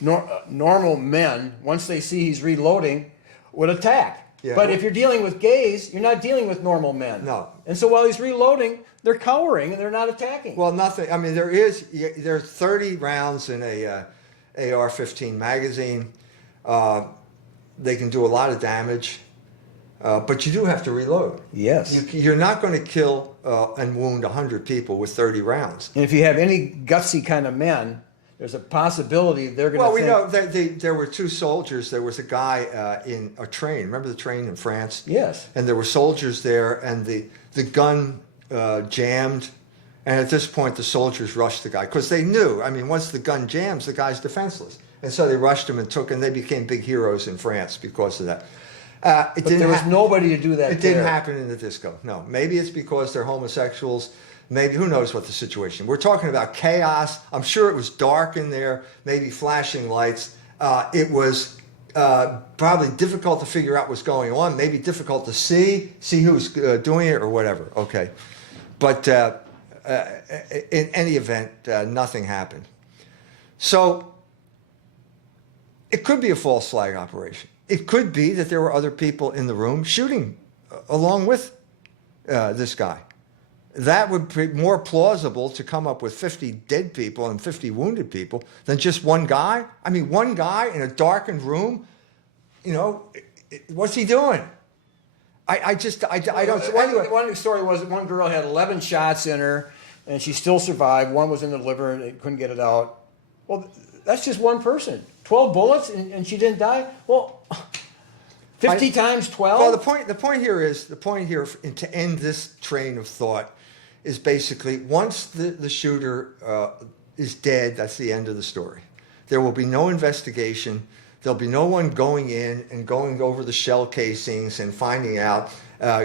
Normal men, once they see he's reloading, would attack. Yeah. But if you're dealing with gays, you're not dealing with normal men. No. And so while he's reloading, they're cowering and they're not attacking. Well, nothing. I mean, there's 30 rounds in a AR-15 magazine. They can do a lot of damage. But you do have to reload. Yes. You're not going to kill and wound 100 people with 30 rounds. And if you have any gutsy kind of men, there's a possibility they're going to Well, we know there were two soldiers. There was a guy in a train. Remember the train in France? Yes. And there were soldiers there, and the gun jammed. And at this point, the soldiers rushed the guy because they knew. I mean, once the gun jams, the guy's defenseless. And so they rushed him and they became big heroes in France because of that. But there was nobody to do that. It didn't happen in the disco. No, maybe it's because they're homosexuals. Maybe who knows what the situation. We're talking about chaos. I'm sure it was dark in there. Maybe flashing lights. It was probably difficult to figure out what's going on. Maybe difficult to see who's doing it or whatever. Okay, but in any event, nothing happened. So it could be a false flag operation. It could be that there were other people in the room shooting along with this guy. That would be more plausible to come up with 50 dead people and 50 wounded people than just one guy. I mean, one guy in a darkened room, what's he doing? I don't... Anyway. One story was that one girl had 11 shots in her and she still survived. One was in the liver and they couldn't get it out. Well, that's just one person. 12 bullets and she didn't die? Well, 50 times 12? Well, the point here to end this train of thought is basically once the shooter is dead, that's the end of the story. There will be no investigation. There'll be no one going in and going over the shell casings and finding out,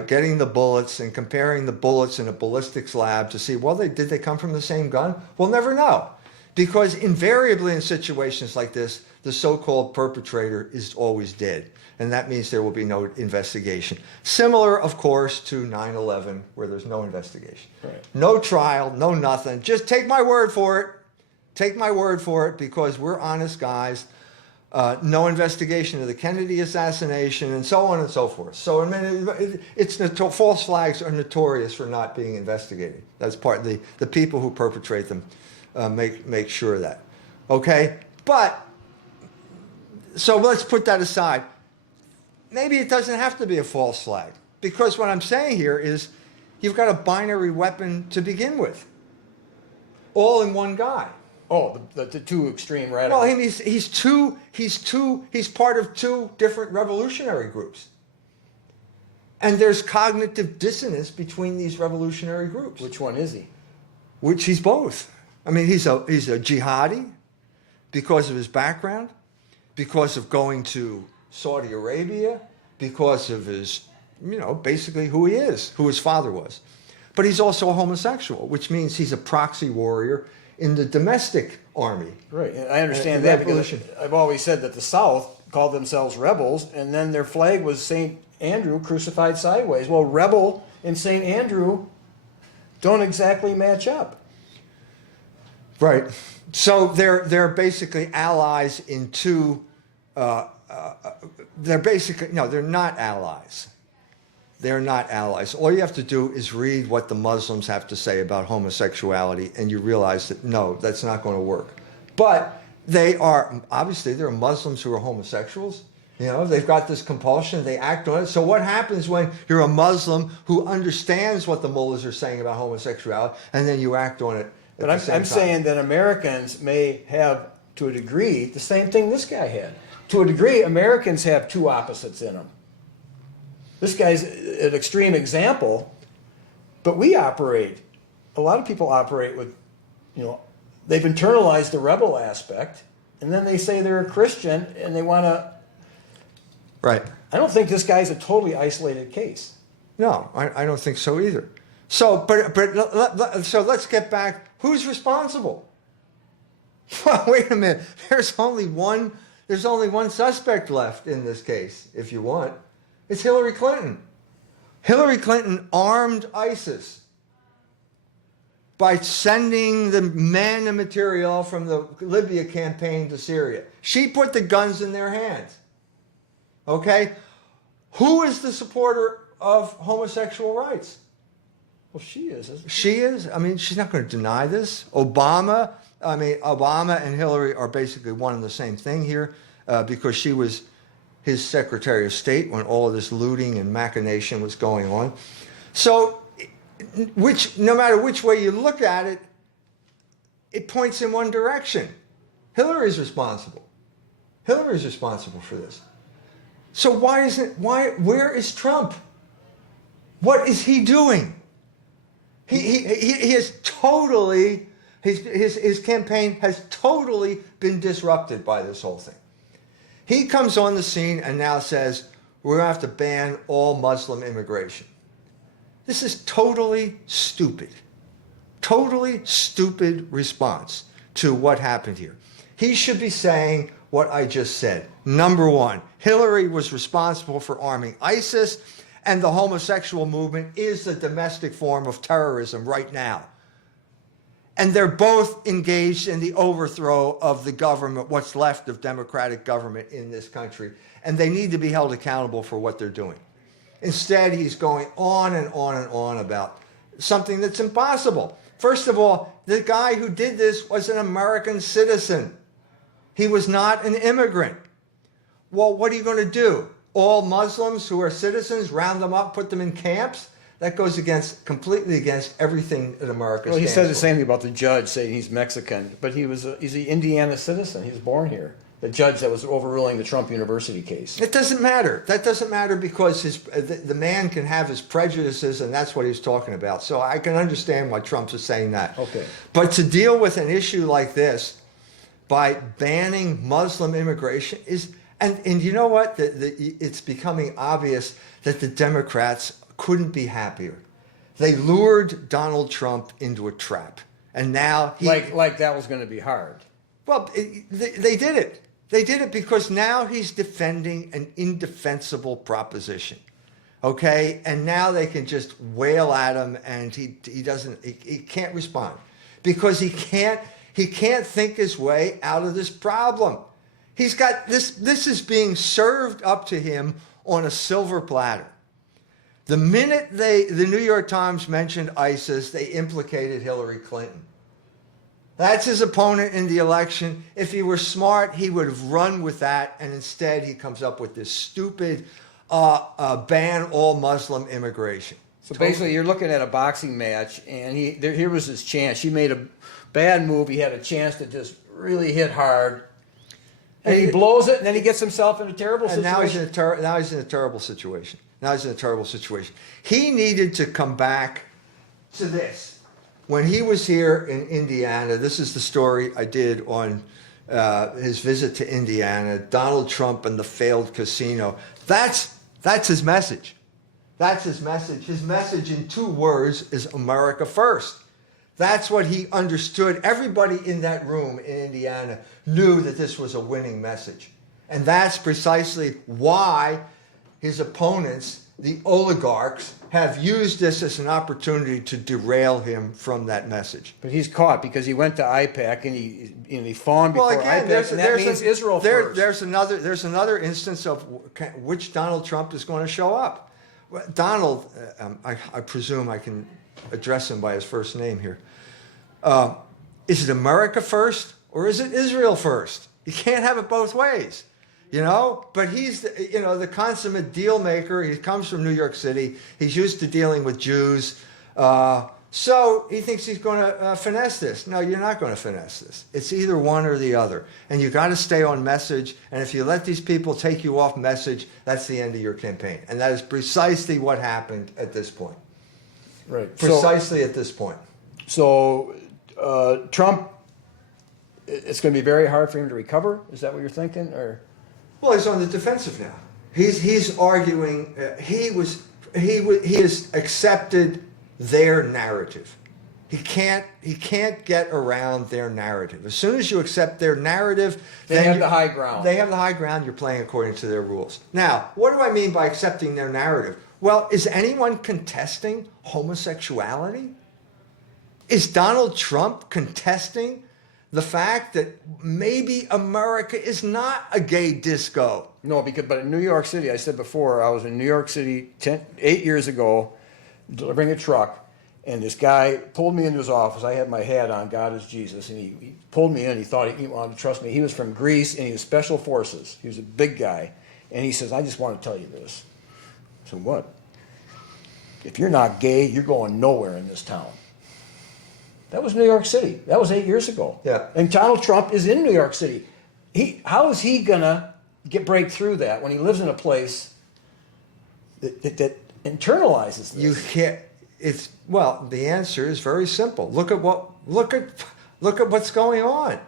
getting the bullets and comparing the bullets in a ballistics lab to see, did they come from the same gun? We'll never know. Because invariably in situations like this, the so-called perpetrator is always dead. And that means there will be no investigation. Similar, of course, to 9/11, where there's no investigation. Right. No trial, no nothing. Just take my word for it. Take my word for it, because we're honest guys. No investigation of the Kennedy assassination, and so on and so forth. So, I mean, false flags are notorious for not being investigated. That's part of the people who perpetrate them make sure of that. Okay? But, so let's put that aside. Maybe it doesn't have to be a false flag, because what I'm saying here is you've got a binary weapon to begin with, all in one guy. Oh, the two extreme radicals. Well, he's part of two different revolutionary groups. And there's cognitive dissonance between these revolutionary groups. Which one is he? Which he's both. I mean, he's a jihadi because of his background, because of going to Saudi Arabia, because of his, basically who he is, who his father was. But he's also a homosexual, which means he's a proxy warrior in the domestic army. Right, and I understand that because I've always said that the South called themselves rebels, and then their flag was St. Andrew crucified sideways. Well, rebel and St. Andrew don't exactly match up. Right. So they're basically allies in two. They're basically they're not allies. They're not allies. All you have to do is read what the Muslims have to say about homosexuality, and you realize that no, that's not going to work. But there are Muslims who are homosexuals. They've got this compulsion, they act on it. So what happens when you're a Muslim who understands what the mullahs are saying about homosexuality, and then you act on it? But I'm saying that Americans may have, to a degree, the same thing this guy had. To a degree, Americans have two opposites in them. This guy's an extreme example, but we operate. A lot of people operate with, they've internalized the rebel aspect, and then they say they're a Christian, and they want to. Right. I don't think this guy's a totally isolated case. No, I don't think so either. So, so let's get back. Who's responsible? Well, wait a minute. There's only one suspect left in this case, if you want. It's Hillary Clinton. Hillary Clinton armed ISIS by sending the men and material from the Libya campaign to Syria. She put the guns in their hands. Okay? Who is the supporter of homosexual rights? Well, she is, isn't she? She is. I mean, she's not going to deny this. Obama and Hillary are basically one and the same thing here because she was his Secretary of State when all of this looting and machination was going on. So, no matter which way you look at it, it points in one direction. Hillary's responsible. Hillary's responsible for this. So where is Trump? What is he doing? He has totally, his campaign has totally been disrupted by this whole thing. He comes on the scene and now says, we're going to have to ban all Muslim immigration. This is totally stupid response to what happened here. He should be saying what I just said. Number one, Hillary was responsible for arming ISIS, and the homosexual movement is the domestic form of terrorism right now. And they're both engaged in the overthrow of the government, what's left of democratic government in this country, and they need to be held accountable for what they're doing. Instead, he's going on and on and on about something that's impossible. First of all, the guy who did this was an American citizen. He was not an immigrant. Well, what are you going to do? All Muslims who are citizens, round them up, put them in camps? That goes completely against everything that America stands for. Well, he said the same thing about the judge, saying he's Mexican, but he's an Indiana citizen. He was born here. The judge that was overruling the Trump University case. It doesn't matter. That doesn't matter because the man can have his prejudices, and that's what he was talking about. So I can understand why Trump is saying that. Okay. But to deal with an issue like this by banning Muslim immigration is, and you know what? It's becoming obvious that the Democrats couldn't be happier. They lured Donald Trump into a trap, and now like that was going to be hard. Well, they did it. They did it because now he's defending an indefensible proposition, okay? And now they can just wail at him, and he can't respond because he can't think his way out of this problem. He's got this. This is being served up to him on a silver platter. The minute the New York Times mentioned ISIS, they implicated Hillary Clinton. That's his opponent in the election. If he were smart, he would have run with that, and instead he comes up with this stupid ban all Muslim immigration. So basically, you're looking at a boxing match, and here was his chance. He made a bad move. He had a chance to just really hit hard, and he blows it, and then he gets himself in a terrible situation. And now he's in a terrible situation. Now he's in a terrible situation. He needed to come back to this. When he was here in Indiana, this is the story I did on his visit to Indiana, Donald Trump and the failed casino. That's his message. That's his message. His message in 2 words is America first. That's what he understood. Everybody in that room in Indiana knew that this was a winning message. And that's precisely why his opponents, the oligarchs, have used this as an opportunity to derail him from that message. But he's caught because he went to IPAC and he fawned before IPAC, and that means Israel first. There's another instance of which Donald Trump is going to show up. Donald, I presume I can address him by his first name here. Is it America first or is it Israel first? You can't have it both ways. You know, but he's, the consummate deal maker. He comes from New York City. He's used to dealing with Jews. So he thinks he's going to finesse this. No, you're not going to finesse this. It's either one or the other. And you've got to stay on message. And if you let these people take you off message, that's the end of your campaign. And that is precisely what happened at this point. Right. Precisely at this point. So Trump, it's going to be very hard for him to recover? Is that what you're thinking? Or... Well, he's on the defensive now. He's arguing. He has accepted their narrative. He can't get around their narrative. As soon as you accept their narrative, they have the high ground. They have the high ground. You're playing according to their rules. Now, what do I mean by accepting their narrative? Well, is anyone contesting homosexuality? Is Donald Trump contesting the fact that maybe America is not a gay disco? No, but in New York City, I said before, I was in New York City 8 years ago, delivering a truck, and this guy pulled me into his office. I had my hat on, God is Jesus, and he pulled me in. He thought he wanted to trust me. He was from Greece, and he was Special Forces. He was a big guy. And he says, I just want to tell you this. I said, what? If you're not gay, you're going nowhere in this town. That was New York City. That was 8 years ago. Yeah. And Donald Trump is in New York City. How is he going to break through that when he lives in a place that internalizes this? You can't. The answer is very simple. Look at what's going on.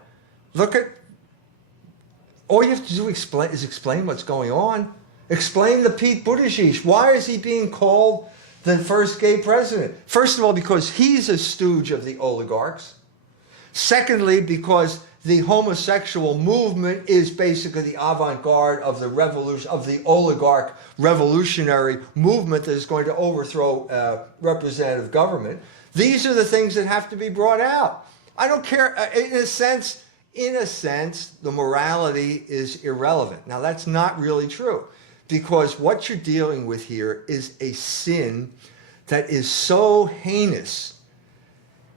All you have to do is explain what's going on. Explain the Pete Buddha Sheesh. Why is he being called the first gay president? First of all, because he's a stooge of the oligarchs. Secondly, because the homosexual movement is basically the avant-garde of the revolution, of the oligarch revolutionary movement that is going to overthrow representative government. These are the things that have to be brought out. I don't care. In a sense, the morality is irrelevant. Now, that's not really true, because what you're dealing with here is a sin that is so heinous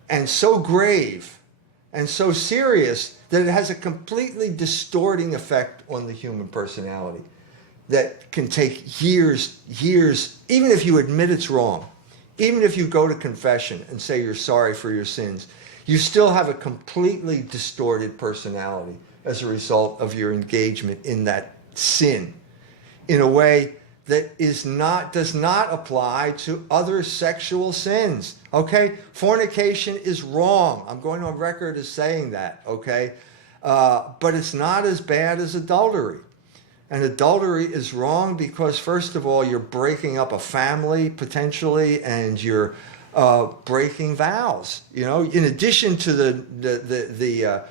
and so grave and so serious that it has a completely distorting effect on the human personality that can take years, even if you admit it's wrong, even if you go to confession and say you're sorry for your sins, you still have a completely distorted personality as a result of your engagement in that sin in a way that does not apply to other sexual sins. Okay? Fornication is wrong. I'm going on record as saying that, okay? But it's not as bad as adultery. And adultery is wrong because, first of all, you're breaking up a family potentially, and you're breaking vows. You know, in addition to the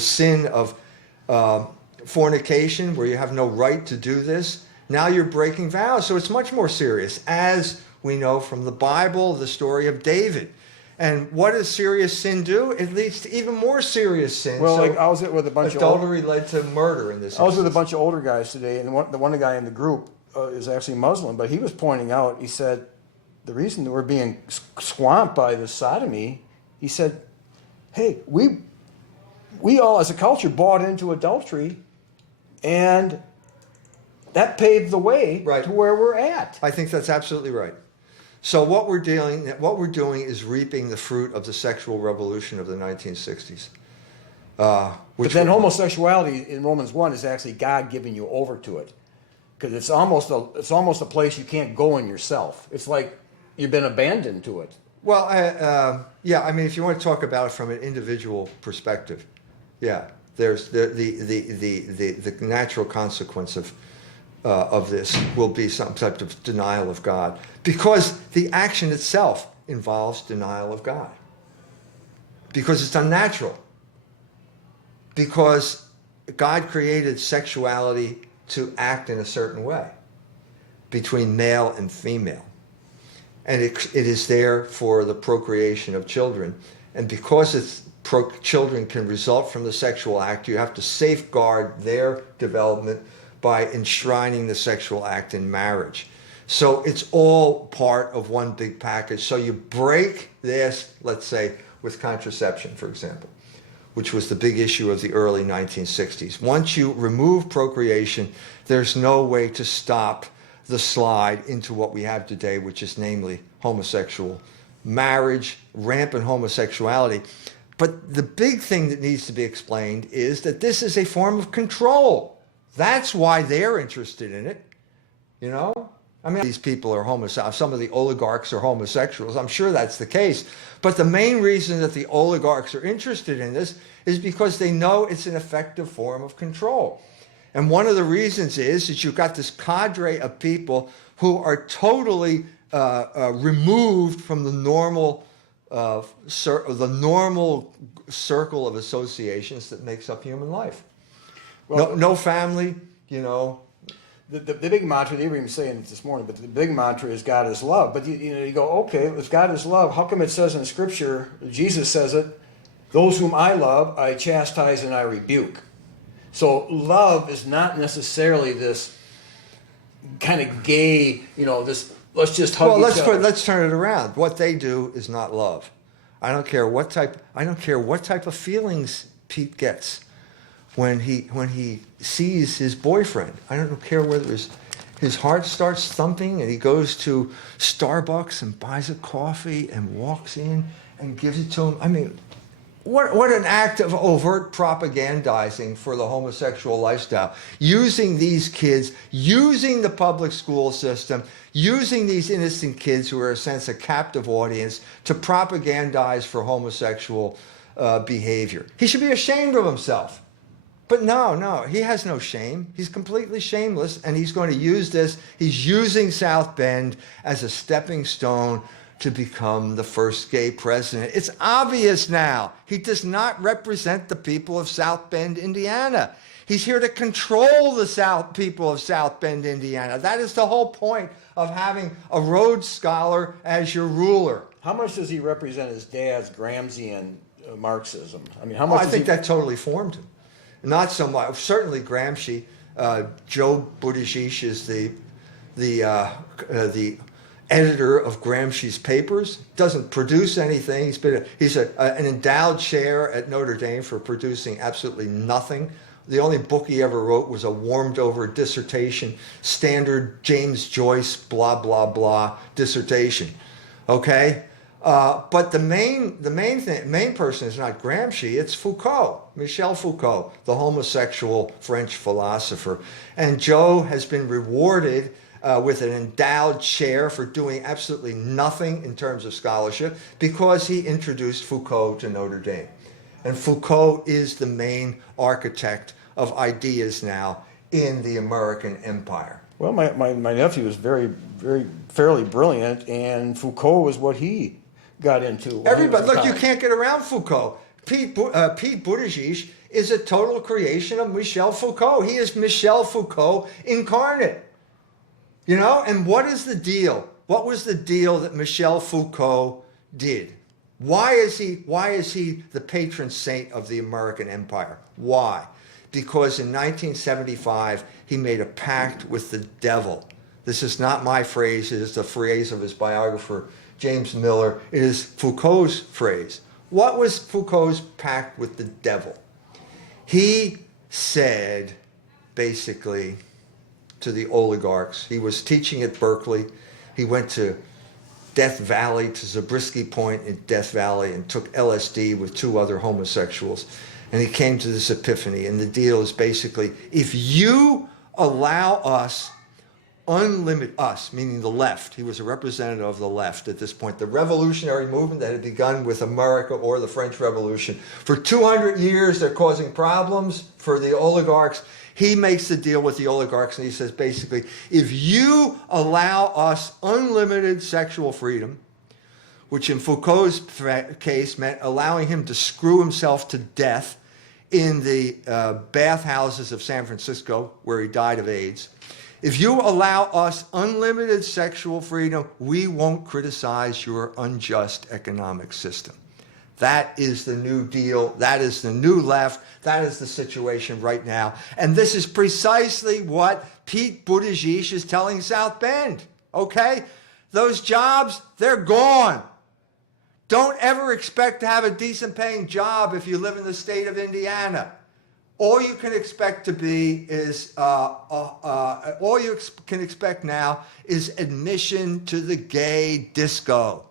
sin of fornication, where you have no right to do this, now you're breaking vows. So it's much more serious, as we know from the Bible, the story of David. And what does serious sin do? It leads to even more serious sin. Well, so like I was with a bunch adultery led to murder in this instance. I was with a bunch of older guys today, and the one guy in the group is actually Muslim, but he was pointing out, he said, the reason that we're being swamped by this sodomy, he said, hey, we all as a culture bought into adultery, and that paved the way to where we're at. I think that's absolutely right. So what we're doing is reaping the fruit of the sexual revolution of the 1960s. But then homosexuality in Romans 1 is actually God giving you over to it. because it's almost a place you can't go in yourself. It's like you've been abandoned to it. Well, yeah, I mean, if you want to talk about it from an individual perspective, yeah, there's the natural consequence of this will be some type of denial of God, because the action itself involves denial of God, because it's unnatural, because God created sexuality to act in a certain way between male and female. And it is there for the procreation of children. And because children can result from the sexual act, you have to safeguard their development by enshrining the sexual act in marriage. So it's all part of one big package. So you break this, let's say, with contraception, for example, which was the big issue of the early 1960s. Once you remove procreation, there's no way to stop the slide into what we have today, which is namely homosexual marriage, rampant homosexuality. But the big thing that needs to be explained is that this is a form of control. That's why they're interested in it. You know? I mean, these people are homosexual. Some of the oligarchs are homosexuals. I'm sure that's the case. But the main reason that the oligarchs are interested in this is because they know it's an effective form of control. And one of the reasons is that you've got this cadre of people who are totally removed from the normal circle of associations that makes up human life. Well, no family, you know. The big mantra, they were even saying it this morning, but the big mantra is God is love. But you go, okay, if God is love, how come it says in Scripture, Jesus says it, those whom I love, I chastise and I rebuke. So love is not necessarily this kind of gay, this let's just hug each other. Let's turn it around. What they do is not love. I don't care what type of feelings Pete gets when he sees his boyfriend. I don't care whether his heart starts thumping and he goes to Starbucks and buys a coffee and walks in and gives it to him. I mean, what an act of overt propagandizing for the homosexual lifestyle. Using these kids, using the public school system, using these innocent kids who are, in a sense, a captive audience to propagandize for homosexual behavior. He should be ashamed of himself. But no, he has no shame. He's completely shameless, and he's going to use this. He's using South Bend as a stepping stone to become the first gay president. It's obvious now. He does not represent the people of South Bend, Indiana. He's here to control the people of South Bend, Indiana. That is the whole point of having a Rhodes Scholar as your ruler. How much does he represent his dad's Gramscian Marxism? I mean, how Well, much? I think that totally formed him. Not so much. Certainly Gramsci. Joe Buddha Sheesh is the editor of Gramsci's papers. Doesn't produce anything. He's an endowed chair at Notre Dame for producing absolutely nothing. The only book he ever wrote was a warmed-over dissertation, standard James Joyce blah blah blah dissertation. Okay. But the main person is not Gramsci, it's Foucault, Michel Foucault, the homosexual French philosopher. And Joe has been rewarded with an endowed chair for doing absolutely nothing in terms of scholarship because he introduced Foucault to Notre Dame. And Foucault is the main architect of ideas now in the American empire. Well, my nephew was fairly brilliant, and Foucault was what he got into. Everybody, look, you can't get around Foucault. Pete Buttigieg is a total creation of Michel Foucault. He is Michel Foucault incarnate. You know, and what is the deal? What was the deal that Michel Foucault did? Why is he the patron saint of the American empire? Why? Because in 1975, he made a pact with the devil. This is not my phrase. It is the phrase of his biographer, James Miller. It is Foucault's phrase. What was Foucault's pact with the devil? He said, basically, to the oligarchs. He was teaching at Berkeley. He went to Death Valley, to Zabriskie Point in Death Valley, and took LSD with two other homosexuals. And he came to this epiphany. And the deal is basically, if you allow us unlimited, us, meaning the left. He was a representative of the left at this point. The revolutionary movement that had begun with America or the French Revolution. For 200 years, they're causing problems for the oligarchs. He makes the deal with the oligarchs, and he says, basically, if you allow us unlimited sexual freedom, which in Foucault's case meant allowing him to screw himself to death in the bathhouses of San Francisco, where he died of AIDS. If you allow us unlimited sexual freedom, we won't criticize your unjust economic system. That is the New Deal. That is the new left. That is the situation right now. And this is precisely what Buddha Sheesh is telling South Bend. Okay? Those jobs, they're gone. Don't ever expect to have a decent paying job if you live in the state of Indiana. All you can expect to be is, all you can expect now is admission to the gay disco.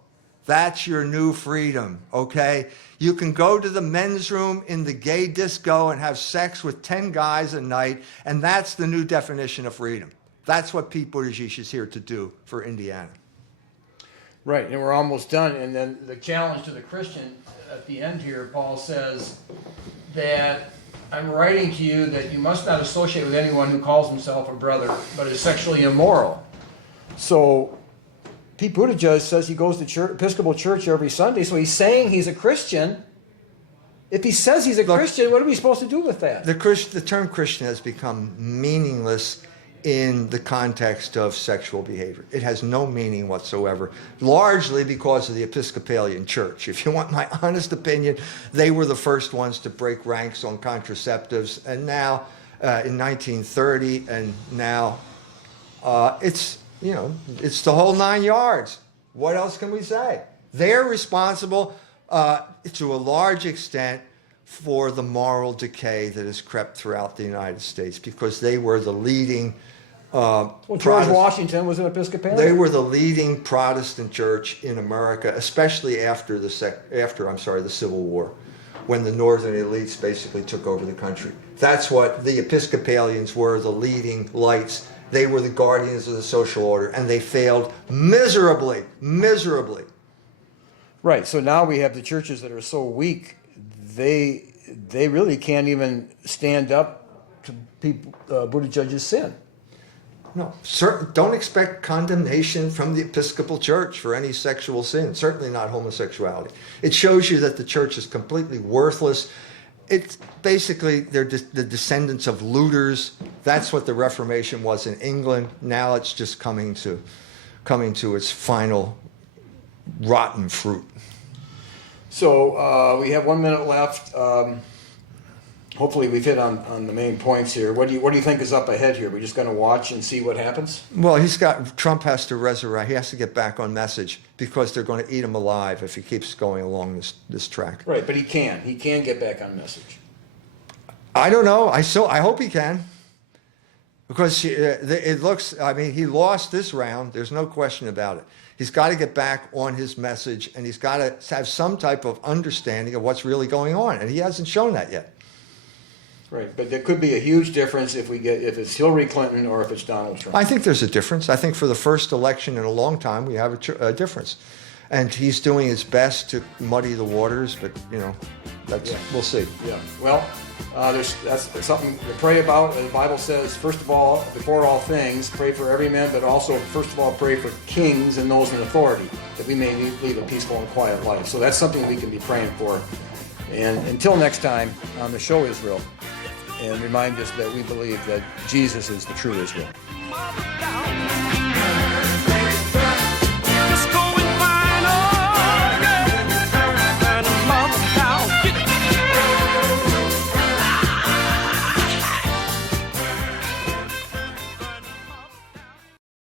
That's your new freedom, okay? You can go to the men's room in the gay disco and have sex with 10 guys a night, and that's the new definition of freedom. That's what Pete Buttigieg is here to do for Indiana. Right, and we're almost done. And then the challenge to the Christian at the end here, Paul says that I'm writing to you that you must not associate with anyone who calls himself a brother, but is sexually immoral. So Pete Buttigieg says he goes to church, Episcopal Church every Sunday, so he's saying he's a Christian. If he says he's a Christian, what are we supposed to do with that? The term Christian has become meaningless in the context of sexual behavior. It has no meaning whatsoever, largely because of the Episcopalian Church. If you want my honest opinion, they were the first ones to break ranks on contraceptives, and now, in 1930, and now, it's the whole 9 yards. What else can we say? They're responsible, to a large extent, for the moral decay that has crept throughout the United States, because they were the leading George Washington was an Episcopalian. They were the leading Protestant church in America, especially after the Civil War, when the northern elites basically took over the country. That's what the Episcopalians were, the leading lights. They were the guardians of the social order, and they failed miserably, miserably. Right, so now we have the churches that are so weak, they really can't even stand up to Buttigieg's sin. No, don't expect condemnation from the Episcopal Church for any sexual sin, certainly not homosexuality. It shows you that the church is completely worthless. It's basically, they're the descendants of looters. That's what the Reformation was in England. Now it's just coming to its final rotten fruit. So we have 1 minute left. Hopefully we've hit on the main points here. What do you think is up ahead here? We're just going to watch and see what happens? Well, Trump has to resurrect. He has to get back on message, because they're going to eat him alive if he keeps going along this track. Right, but he can get back on message. I don't know. I hope he can, because it looks. I mean, he lost this round. There's no question about it. He's got to get back on his message, and he's got to have some type of understanding of what's really going on, and he hasn't shown that yet. Right, but there could be a huge difference if it's Hillary Clinton or if it's Donald Trump. I think there's a difference. I think for the first election in a long time, we have a difference, and he's doing his best to muddy the waters. But we'll see. Yeah. Well, that's something to pray about. The Bible says, first of all, before all things, pray for every man, but also, first of all, pray for kings and those in authority, that we may lead a peaceful and quiet life. So that's something we can be praying for. And until next time on the show Israel, and remind us that we believe that Jesus is the true Israel.